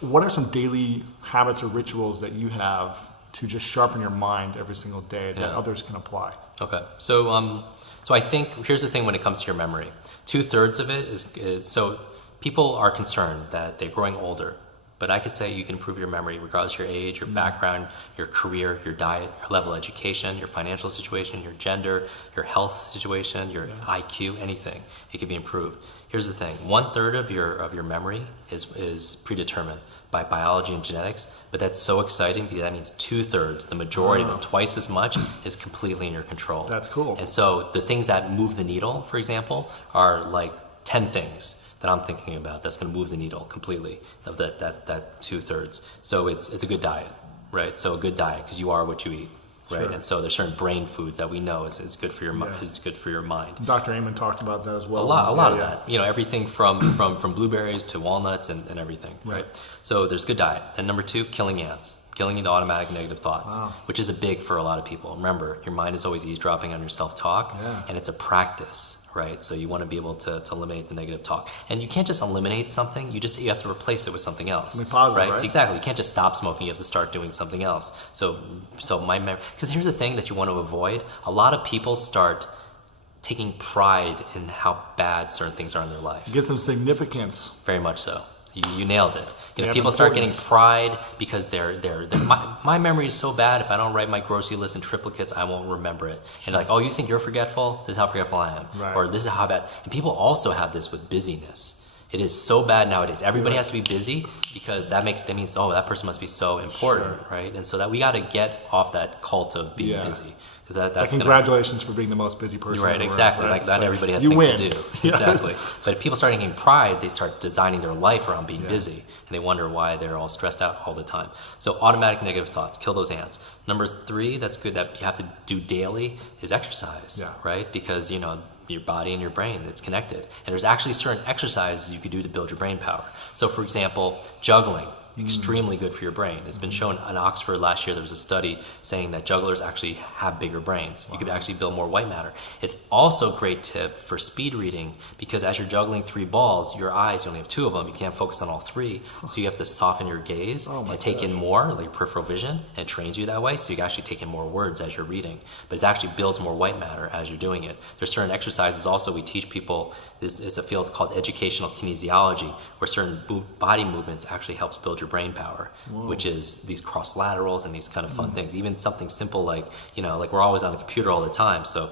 what are some daily habits or rituals that you have to just sharpen your mind every single day that others can apply? Okay. So I think here's the thing when it comes to your memory. 2/3 of it is so people are concerned that they're growing older. But I could say you can improve your memory regardless of your age, your background, your career, your diet, your level of education, your financial situation, your gender, your health situation, your IQ, anything. It can be improved. Here's the thing. 1/3 of your memory is predetermined by biology and genetics, but that's so exciting because that means 2/3, the majority of it, twice as much, is completely in your control. That's cool. And so the things that move the needle, for example, are like 10 things that I'm thinking about that's going to move the needle completely of that 2/3. So it's a good diet, right? So a good diet because you are what you eat, right? Sure. And so there's certain brain foods that we know is good for your is good for your mind. Dr. Amen talked about that as well. A lot of that. Everything from blueberries to walnuts and everything, right? So there's good diet. And number 2, killing ants. Killing the automatic negative thoughts, which is a big for a lot of people. Remember, your mind is always eavesdropping on your self-talk, and it's a practice, right? So you want to be able to eliminate the negative talk. And you can't just eliminate something, you have to replace it with something else. Something positive, right? Exactly. You can't just stop smoking, you have to start doing something else. Because here's the thing that you want to avoid. A lot of people start taking pride in how bad certain things are in their life. It gives them significance. Very much so. You nailed it. People start getting pride because my memory is so bad. If I don't write my grocery list in triplicates, I won't remember it. And like, oh, you think you're forgetful? This is how forgetful I am. Right. Or this is how bad. And people also have this with busyness. It is so bad nowadays. Everybody has to be busy because that means oh, that person must be so important, right? And so that we got to get off that cult of being busy. That's congratulations for being the most busy person. Right, exactly. Right? Like not everybody has things to do. Exactly. But if people start getting pride, they start designing their life around being busy, and they wonder why they're all stressed out all the time. So automatic negative thoughts, kill those ants. Number 3, that's good that you have to do daily is exercise. Right, because your body and your brain, it's connected, and there's actually certain exercises you could do to build your brain power. So, for example, juggling. Extremely good for your brain. It's been shown in Oxford last year. There was a study saying that jugglers actually have bigger brains. You could actually build more white matter. It's also a great tip for speed reading because as you're juggling 3 balls, your eyes, you only have 2 of them. You can't focus on all 3. So you have to soften your gaze and take in more, like peripheral vision, and it trains you that way. So you can actually take in more words as you're reading. But it actually builds more white matter as you're doing it. There's certain exercises also we teach people. This is a field called educational kinesiology where certain body movements actually helps build your brain power, which is these cross laterals and these kind of fun things. Even something simple like we're always on the computer all the time, so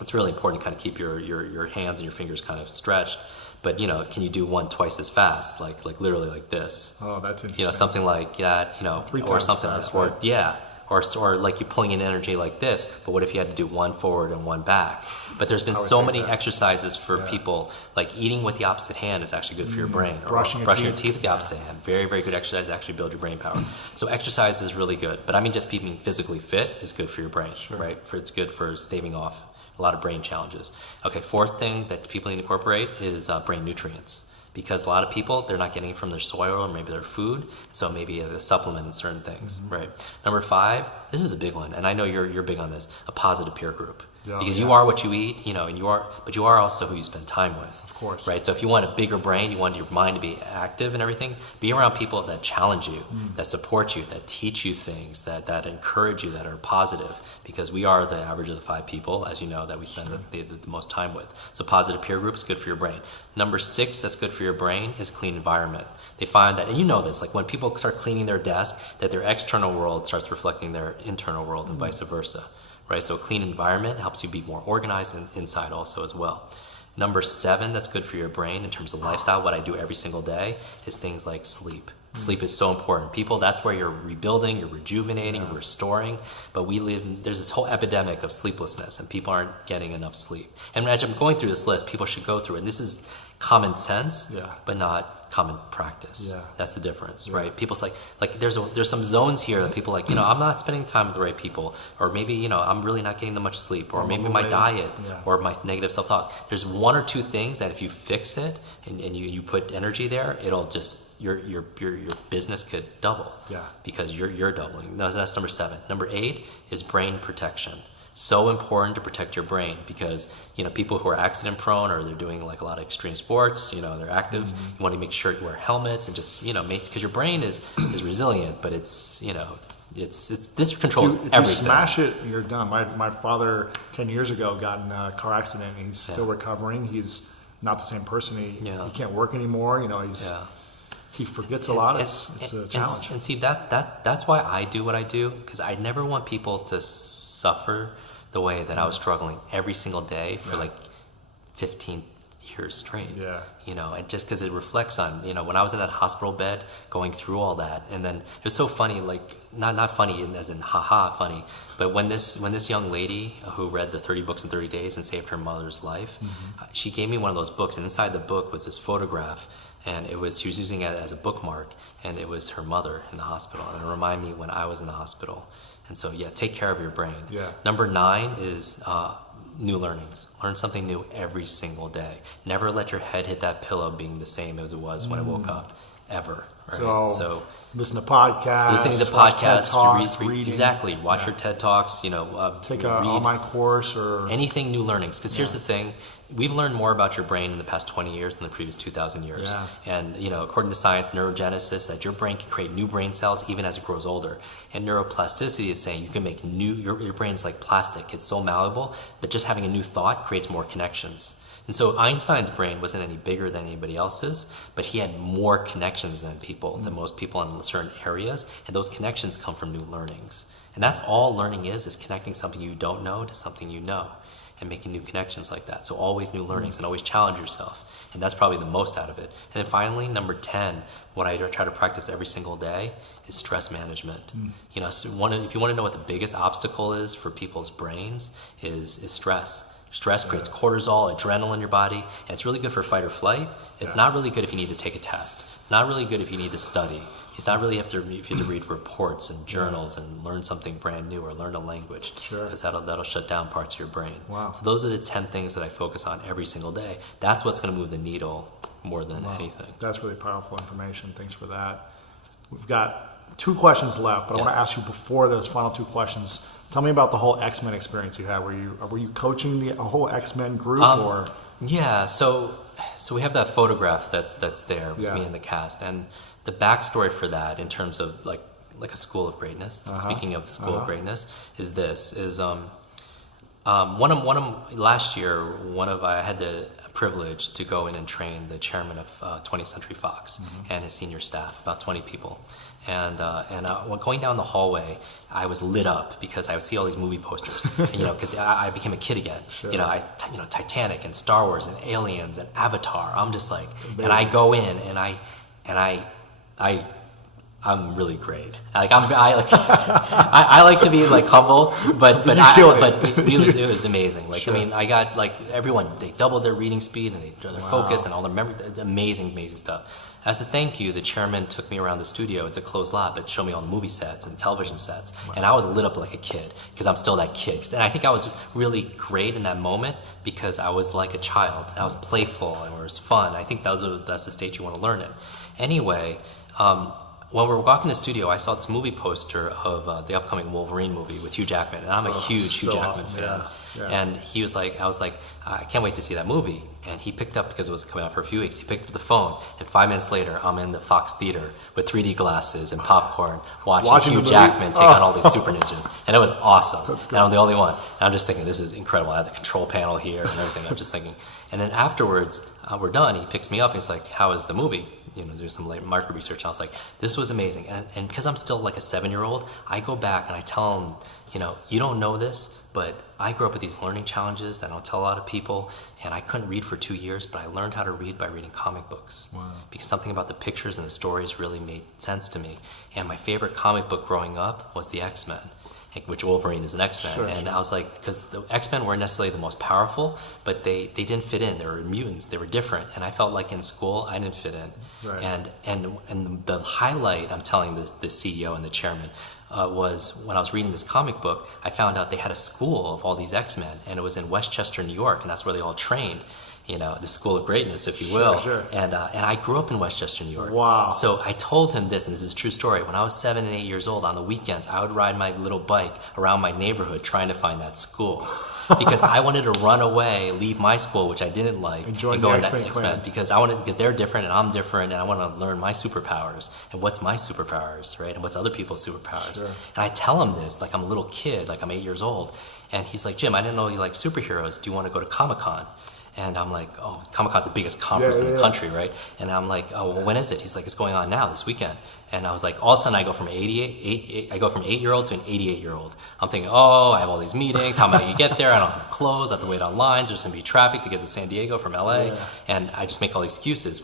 it's really important to kind of keep your hands and your fingers kind of stretched. But can you do one twice as fast, like literally like this? Oh, that's interesting. Something like that. 3 or times something fast, like, right? Or like you pulling in energy like this, but what if you had to do 1 forward and 1 back? But there's been so many exercises for people, like eating with the opposite hand is actually good for your brain. Brushing your teeth with the opposite hand. Very, very good exercise to actually build your brain power. So exercise is really good. But I mean just being physically fit is good for your brain, right? It's good for staving off a lot of brain challenges. Okay, 4th thing that people need to incorporate is brain nutrients. Because a lot of people, they're not getting it from their soil or maybe their food, so maybe a supplement in certain things, right? Number 5, this is a big one, and I know you're big on this, a positive peer group. Because you are what you eat, but you are also who you spend time with. Of course. Right? So if you want a bigger brain, you want your mind to be active and everything, be around people that challenge you, that support you, that teach you things, that encourage you, that are positive. Because we are the average of the 5 people, as you know, that we spend the most time with. So positive peer group is good for your brain. Number 6 that's good for your brain is clean environment. They find that, and you know this, like when people start cleaning their desk, that their external world starts reflecting their internal world and vice versa. Right, so a clean environment helps you be more organized inside also as well. Number 7 that's good for your brain in terms of lifestyle, what I do every single day, is things like sleep. Sleep is so important. People, that's where you're rebuilding, you're rejuvenating, you're restoring. But there's this whole epidemic of sleeplessness and people aren't getting enough sleep. And as I'm going through this list, people should go through it. And this is common sense, but not common practice. That's the difference, right? People's like there's some zones here that people like, I'm not spending time with the right people, or maybe, I'm really not getting that much sleep, or maybe my diet, or my negative self-talk. There's 1 or 2 things that if you fix it and you put energy there, it'll just your business could double because you're doubling. No, that's number 7. Number 8 is brain protection. So important to protect your brain because, people who are accident prone or they're doing like a lot of extreme sports, they're active. You want to make sure you wear helmets and just, because your brain is resilient, but it's, this controls everything. If you smash it, you're done. My father 10 years ago got in a car accident. And he's still recovering. He's not the same person. He can't work anymore. He forgets a lot. It's a challenge. And see that's why I do what I do, because I never want people to suffer the way that I was struggling every single day for like 15 years straight. Yeah. And just because it reflects on, when I was in that hospital bed going through all that, and then it was so funny, like not funny as in haha funny, but when this young lady who read the 30 books in 30 days and saved her mother's life, she gave me one of those books, and inside the book was this photograph, and she was using it as a bookmark, and it was her mother in the hospital, and it reminded me when I was in the hospital. And so, take care of your brain. Yeah. Number 9 is new learnings. Learn something new every single day. Never let your head hit that pillow being the same as it was when I woke up, ever. Right? So listen to podcasts. Listening to podcasts. Talks, reading. Exactly. Watch your TED Talks. Take an online course or anything new learnings. Because here's the thing. We've learned more about your brain in the past 20 years than the previous 2,000 years. Yeah. And, according to science, neurogenesis, that your brain can create new brain cells even as it grows older. And neuroplasticity is saying you can make your brain's like plastic. It's so malleable that just having a new thought creates more connections. And so Einstein's brain wasn't any bigger than anybody else's, but he had more connections than most people in certain areas. And those connections come from new learnings. And that's all learning is connecting something you don't know to something you know, and making new connections like that. So always new learnings and always challenge yourself. And that's probably the most out of it. And then finally, number 10, what I try to practice every single day is stress management. So if you want to know what the biggest obstacle is for people's brains is stress. Stress creates cortisol, adrenaline in your body, and it's really good for fight or flight. It's not really good if you need to take a test. It's not really good if you need to study. It's not really if you have to read reports and journals and learn something brand new or learn a language. Because that'll shut down parts of your brain. Wow. So those are the 10 things that I focus on every single day. That's what's going to move the needle more than anything. That's really powerful information. Thanks for that. We've got 2 questions left, but I want to ask you before those final 2 questions. Tell me about the whole X-Men experience you had. Were you coaching a whole X-Men group or? Yeah. So we have that photograph that's there with me in the cast, and the backstory for that, in terms of like a school of greatness. Speaking of school of greatness, is last year I had the privilege to go in and train the chairman of 20th Century Fox and his senior staff, about 20 people. And going down the hallway, I was lit up because I would see all these movie posters. Because I became a kid again. Sure. Titanic and Star Wars and Aliens and Avatar. I'm just like, amazing. And I go in and I'm really great. I like to be like humble, but it was amazing. Like, sure. I mean, I got like everyone, they doubled their reading speed and their focus and all their memory. Amazing stuff. As a thank you, the chairman took me around the studio. It's a closed lot, but showed me all the movie sets and television sets. Wow. And I was lit up like a kid because I'm still that kid. And I think I was really great in that moment because I was like a child. I was playful and it was fun. I think that's the state you want to learn in. Anyway, when we were walking the studio, I saw this movie poster of the upcoming Wolverine movie with Hugh Jackman, and I'm a huge Hugh Jackman fan. Yeah. And I was like, I can't wait to see that movie. And he picked up, because it was coming out for a few weeks, he picked up the phone, and 5 minutes later, I'm in the Fox Theater with 3D glasses and popcorn, watching Hugh Jackman take on all these super ninjas. And it was awesome. And I'm the only one. And I'm just thinking, this is incredible. I have the control panel here and everything. I'm just thinking. And then afterwards, we're done. He picks me up, and he's like, how is the movie? Do some market research. And I was like, this was amazing. And because I'm still like a 7-year-old, I go back and I tell him, you don't know this, but I grew up with these learning challenges that I don't tell a lot of people, and I couldn't read for 2 years, but I learned how to read by reading comic books. Wow. Because something about the pictures and the stories really made sense to me. And my favorite comic book growing up was the X-Men, which Wolverine is an X-Men. Sure, and I was like, because the X-Men weren't necessarily the most powerful, but they didn't fit in. They were mutants. They were different. And I felt like in school, I didn't fit in. Right. And the highlight, I'm telling the CEO and the chairman, was when I was reading this comic book, I found out they had a school of all these X-Men, and it was in Westchester, New York, and that's where they all trained. the school of greatness, if you will. Sure. And I grew up in Westchester, New York. Wow. So I told him this, and this is a true story. When I was 7 and 8 years old, on the weekends, I would ride my little bike around my neighborhood trying to find that school. Because I wanted to run away, leave my school, which I didn't like, and join go the into X-Men clan. because they're different and I'm different, and I want to learn my superpowers and what's my superpowers, right? And what's other people's superpowers. Sure. And I tell him this like I'm a little kid, like I'm 8 years old, and he's like, Jim, I didn't know you like superheroes. Do you want to go to Comic-Con? And I'm like, oh, Comic-Con's the biggest conference in the country, right? And I'm like, oh, well, when is it? He's like, it's going on now, this weekend. And I was like, all of a sudden I go from 8-year-old to an 88-year-old. I'm thinking, oh, I have all these meetings. How am I going to get there? I don't have clothes. I have to wait on lines. There's going to be traffic to get to San Diego from LA. Yeah. And I just make all these excuses,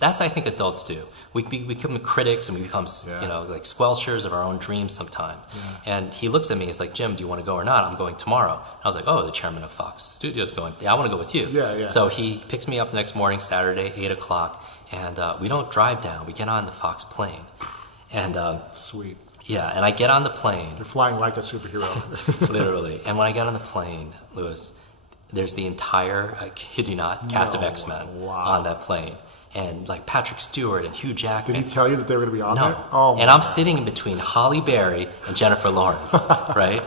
that's I think adults do. We become critics, and we become, like squelchers of our own dreams sometime. Yeah. And he looks at me, he's like, Jim, do you want to go or not? I'm going tomorrow. I was like, oh, the chairman of Fox Studios going, yeah, I want to go with you. Yeah. So he picks me up the next morning, Saturday, 8 o'clock. And we don't drive down. We get on the Fox plane. And sweet. Yeah, and I get on the plane. You're flying like a superhero. Literally. And when I get on the plane, Louis, there's the entire, I kid you not, cast of X-Men on that plane. And like Patrick Stewart and Hugh Jackman. Did he tell you that they were going to be on there? No. Oh, and I'm sitting in between Halle Berry and Jennifer Lawrence, right?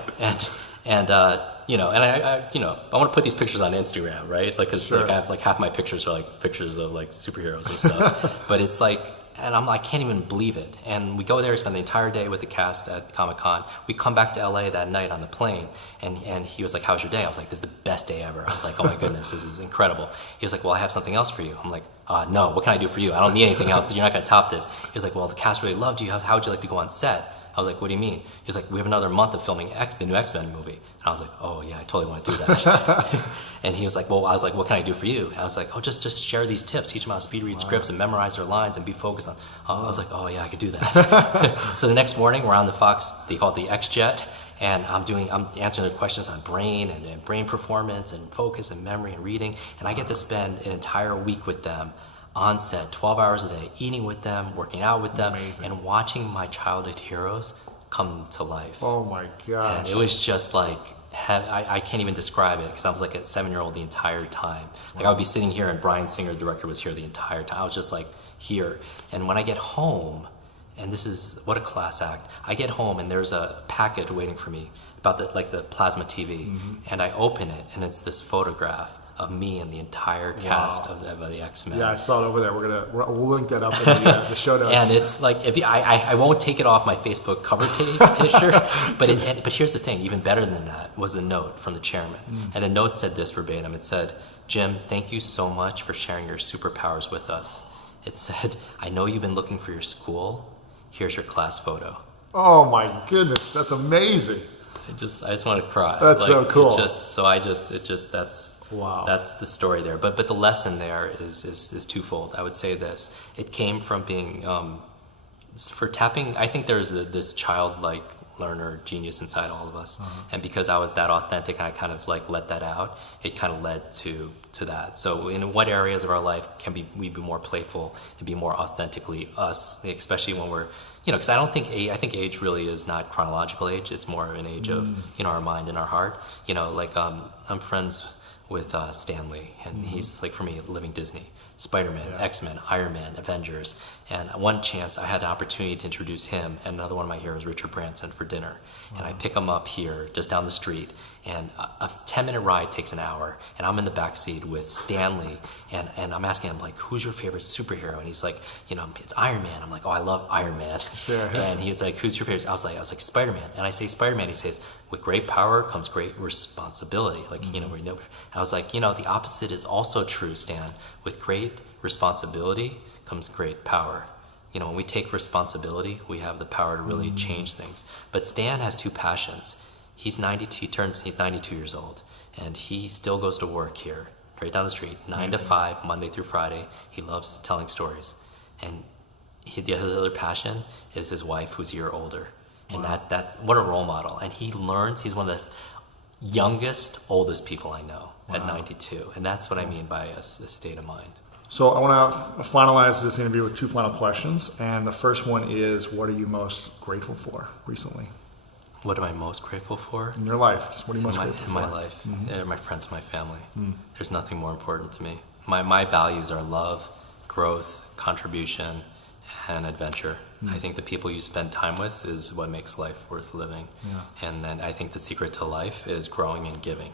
And I want to put these pictures on Instagram, right? Like, cause like I have like half my pictures are like pictures of like superheroes and stuff. But it's like, and I can't even believe it. And we go there, spend the entire day with the cast at Comic-Con. We come back to LA that night on the plane, and he was like, how's your day? I was like, this is the best day ever. I was like, oh my goodness, this is incredible. He was like, well, I have something else for you. I'm like, no, what can I do for you? I don't need anything else. You're not going to top this. He was like, well, the cast really loved you. How would you like to go on set? I was like, what do you mean? He was like, we have another month of filming the new X-Men movie. And I was like, oh yeah, I totally want to do that. And he was like, well, I was like, what can I do for you? And I was like, oh, just share these tips. Teach them how to speed read scripts and memorize their lines and be focused on. I was like, oh yeah, I could do that. So the next morning, we're on the Fox, they call it the X-Jet. And I'm answering their questions on brain and brain performance and focus and memory and reading. And I get to spend an entire week with them on set, 12 hours a day, eating with them, working out with them, and watching my childhood heroes come to life. Oh my gosh. And it was just like, I can't even describe it, because I was like a 7-year-old the entire time. Like I would be sitting here and Bryan Singer, the director, was here the entire time. I was just like here. And when I get home, and this is, what a class act. I get home and there's a package waiting for me about the plasma TV. And I open it and it's this photograph of me and the entire cast of the X-Men. Yeah, I saw it over there. We'll link that up in the show notes. And it's like, I won't take it off my Facebook cover page picture, but here's the thing, even better than that was the note from the chairman. And the note said this verbatim. It said, Jim, thank you so much for sharing your superpowers with us. It said, I know you've been looking for your school. Here's your class photo. Oh my goodness, that's amazing. I just want to cry. That's so cool. That's the story there. But the lesson there is twofold. I would say this. It came from being for tapping. I think there's this childlike learner genius inside all of us, and because I was that authentic and I kind of like let that out, it kind of led to that. So in what areas of our life can we be more playful and be more authentically us, especially when we're, because I think age really is not chronological age. It's more of an age of our mind and our heart. I'm friends with Stan Lee, and he's like, for me, living Disney. Spider-Man, X-Men, Iron Man, Avengers. And one chance I had an opportunity to introduce him and another one of my heroes, Richard Branson, for dinner. And I pick him up here just down the street, and a 10-minute ride takes an hour, and I'm in the back seat with Stanley, and I'm asking him, like, who's your favorite superhero? And he's like, it's Iron Man. I'm like, oh, I love Iron Man. Sure. And he was like, who's your favorite? I was like Spider-Man. And I say Spider-Man. He says, with great power comes great responsibility. Like, we know. And I was like, the opposite is also true, Stan. With great responsibility comes great power. When we take responsibility, we have the power to really change things. But Stan has two passions. He's 92 years old, and he still goes to work here, right down the street, 9 to 5, Monday through Friday. He loves telling stories. And his other passion is his wife, who's a year older. And that's what a role model. And he learns, he's one of the youngest, oldest people I know at 92. And that's what I mean by a state of mind. So I want to finalize this interview with two final questions. And the first one is, what are you most grateful for recently? What am I most grateful for? In your life. Just what are you most grateful for? In my life. My friends and my family. There's nothing more important to me. My values are love, growth, contribution, and adventure. I think the people you spend time with is what makes life worth living. Yeah. And then I think the secret to life is growing and giving.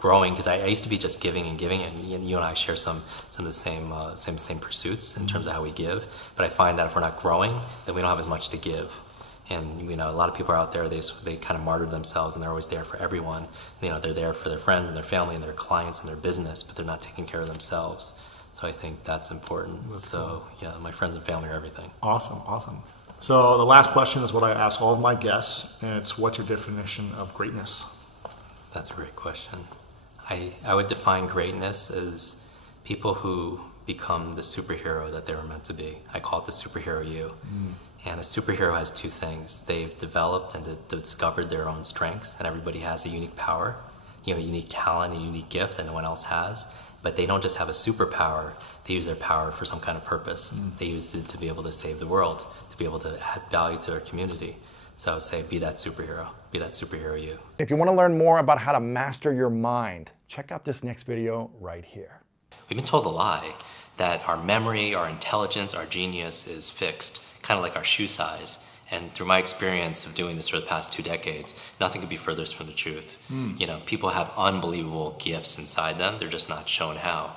Growing, because I used to be just giving and giving, and you and I share some of the same pursuits in terms of how we give. But I find that if we're not growing, then we don't have as much to give. And a lot of people are out there, they kind of martyr themselves, and they're always there for everyone. They're there for their friends and their family and their clients and their business, but they're not taking care of themselves. So I think that's important. That's cool. Yeah, my friends and family are everything. Awesome. So the last question is what I ask all of my guests, and it's, what's your definition of greatness? That's a great question. I would define greatness as people who become the superhero that they were meant to be. I call it the superhero you. And a superhero has two things. They've developed and discovered their own strengths, and everybody has a unique power, a unique talent, a unique gift that no one else has. But they don't just have a superpower, they use their power for some kind of purpose. They use it to be able to save the world, to be able to add value to their community. So I would say be that superhero you. If you want to learn more about how to master your mind, check out this next video right here. We've been told a lie that our memory, our intelligence, our genius is fixed, kind of like our shoe size. And through my experience of doing this for the past 2 decades, nothing could be furthest from the truth. People have unbelievable gifts inside them. They're just not shown how.